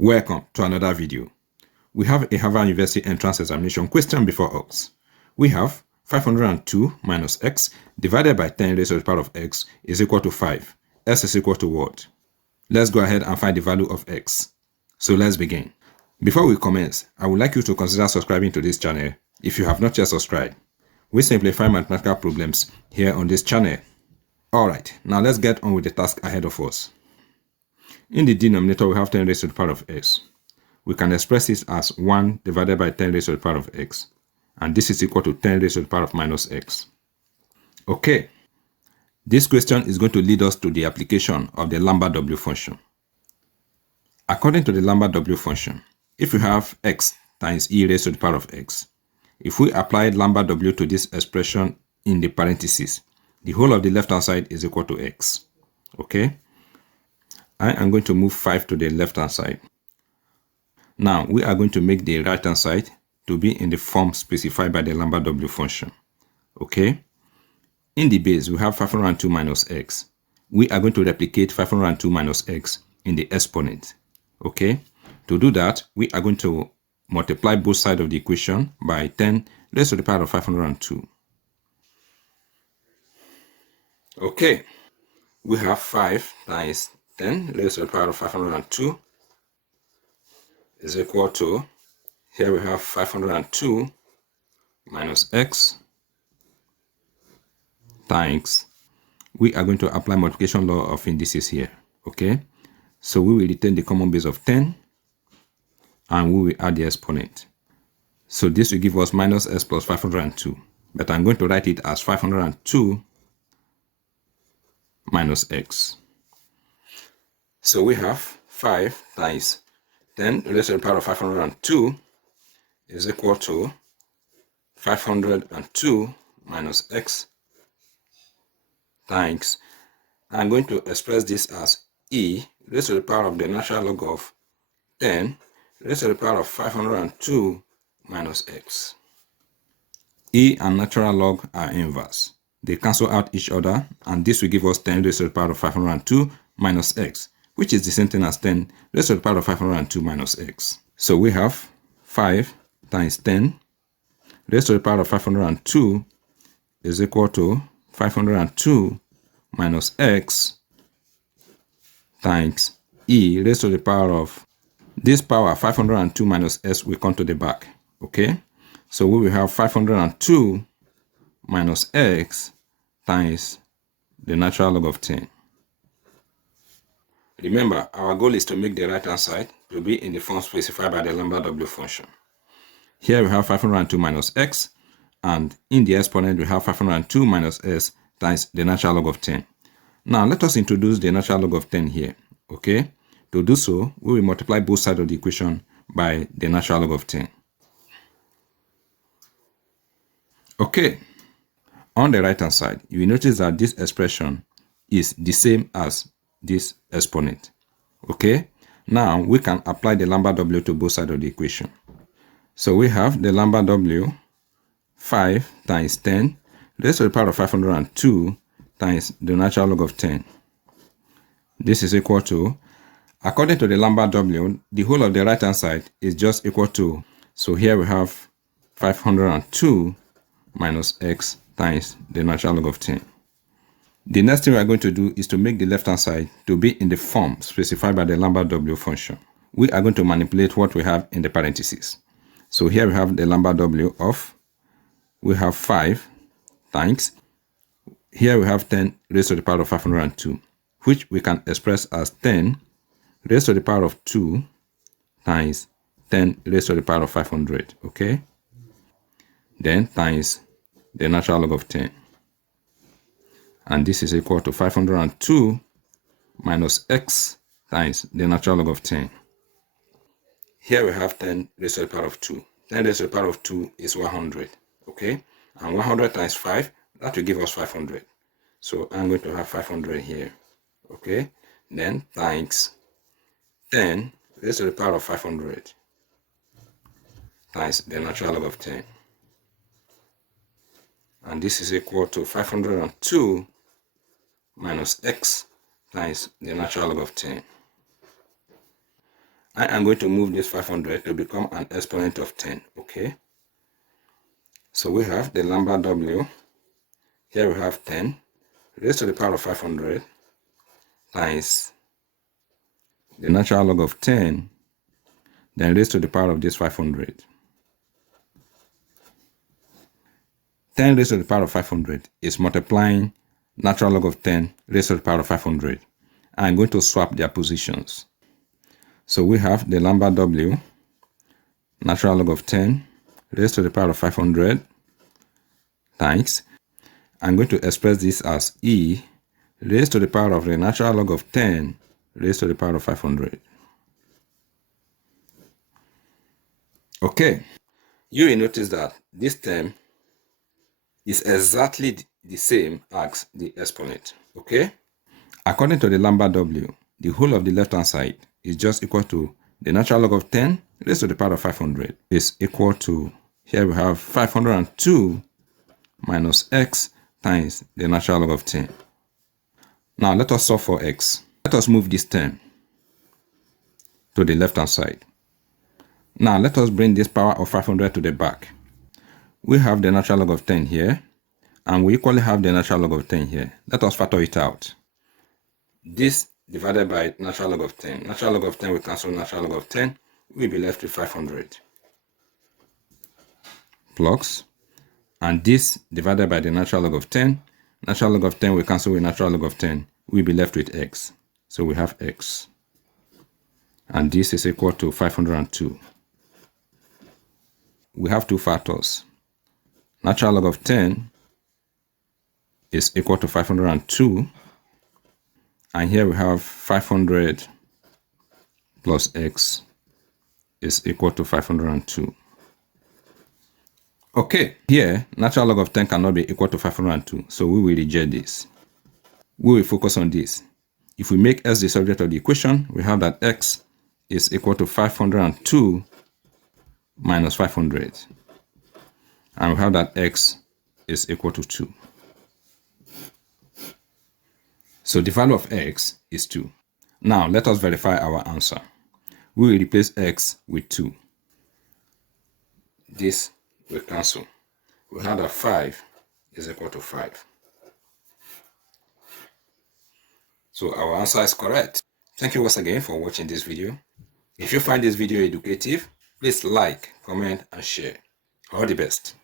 Welcome to another video. We have a Harvard University entrance examination question before us. We have 502 minus x divided by 10 raised to the power of x is equal to 5. S is equal to what? Let's go ahead and find the value of x. So let's begin. Before we commence, I would like you to consider subscribing to this channel if you have not yet subscribed. We simplify mathematical problems here on this channel. Alright, now let's get on with the task ahead of us. In the denominator, we have 10 raised to the power of x. We can express this as 1 divided by 10 raised to the power of x. And this is equal to 10 raised to the power of minus x. Okay. This question is going to lead us to the application of the Lambert W function. According to the Lambert W function, if you have x times e raised to the power of x, if we apply Lambert W to this expression in the parentheses, the whole of the left-hand side is equal to x. Okay? I am going to move 5 to the left-hand side. Now, we are going to make the right-hand side to be in the form specified by the Lambert W function. Okay? In the base, we have 502 minus x. We are going to replicate 502 minus x in the exponent. Okay? To do that, we are going to multiply both sides of the equation by 10 raised to the power of 502. Okay. We have 5 times 10 raised to the power of 502 is equal to, here we have 502 minus x times, we are going to apply multiplication law of indices here. Okay, so we will retain the common base of 10 and we will add the exponent. So this will give us minus x plus 502, but I'm going to write it as 502 minus x. So we have 5 times 10 raised to the power of 502 is equal to 502 minus x times, I'm going to express this as e raised to the power of the natural log of 10 raised to the power of 502 minus x. E and natural log are inverse. They cancel out each other, and this will give us 10 raised to the power of 502 minus x, which is the same thing as 10 raised to the power of 502 minus x. So we have 5 times 10 raised to the power of 502 is equal to 502 minus x times e raised to the power of this power 502 minus s will come to the back. Okay, so we will have 502 minus x times the natural log of 10. Remember, our goal is to make the right-hand side to be in the form specified by the Lambert W function. Here we have 502 minus x, and in the exponent we have 502 minus s times the natural log of 10. Now let us introduce the natural log of 10 here. Okay, to do so, we will multiply both sides of the equation by the natural log of 10. Okay, on the right-hand side, you will notice that this expression is the same as this exponent. Okay, now we can apply the Lambert W to both sides of the equation. So we have the Lambert W 5 times 10 raised to the power of 502 times the natural log of 10. This is equal to, according to the Lambert W, the whole of the right hand side is just equal to, so here we have 502 minus x times the natural log of 10. The next thing we are going to do is to make the left-hand side to be in the form specified by the Lambert W function. We are going to manipulate what we have in the parentheses. So here we have the Lambert W of, we have 5 times, here we have 10 raised to the power of 502, which we can express as 10 raised to the power of 2 times 10 raised to the power of 500. Okay? Then times the natural log of 10. And this is equal to 502 minus x times the natural log of 10. Here we have 10 raised to the power of 2. 10 raised to the power of 2 is 100. Okay? And 100 times 5, that will give us 500. So I'm going to have 500 here. Okay? Then times 10 raised to the power of 500 times the natural log of 10. And this is equal to 502 minus x times the natural log of 10. I am going to move this 500 to become an exponent of 10. Okay. So we have the number W. Here we have 10 raised to the power of 500 times the natural log of 10, then raised to the power of this 500. 10 raised to the power of 500 is multiplying natural log of 10 raised to the power of 500. I'm going to swap their positions. So we have the number W, natural log of 10 raised to the power of 500 times. I'm going to express this as E raised to the power of the natural log of 10 raised to the power of 500. Okay, you will notice that this term is exactly the same as the exponent. Okay, according to the number W, the whole of the left hand side is just equal to the natural log of 10 raised to the power of 500 is equal to, here we have 502 minus x times the natural log of 10. Now let us solve for x. Let us move this term to the left hand side. Now let us bring this power of 500 to the back. We have the natural log of 10 here, and we equally have the natural log of 10 here. Let us factor it out. This divided by natural log of 10. Natural log of 10 will cancel natural log of 10. We'll be left with 500. Plus, and this divided by the natural log of 10. Natural log of 10 will cancel with natural log of 10. We'll be left with x. So we have x. And this is equal to 502. We have two factors. Natural log of 10 is equal to 502. And here we have 500 plus x is equal to 502. Okay, here natural log of 10 cannot be equal to 502, so we will reject this. We will focus on this. If we make x the subject of the equation, we have that x is equal to 502 minus 500. And we have that x is equal to 2. So the value of x is 2. Now let us verify our answer. We will replace x with 2. This will cancel. We have that 5 is equal to 5. So our answer is correct. Thank you once again for watching this video. If you find this video educative, please like, comment, and share. All the best.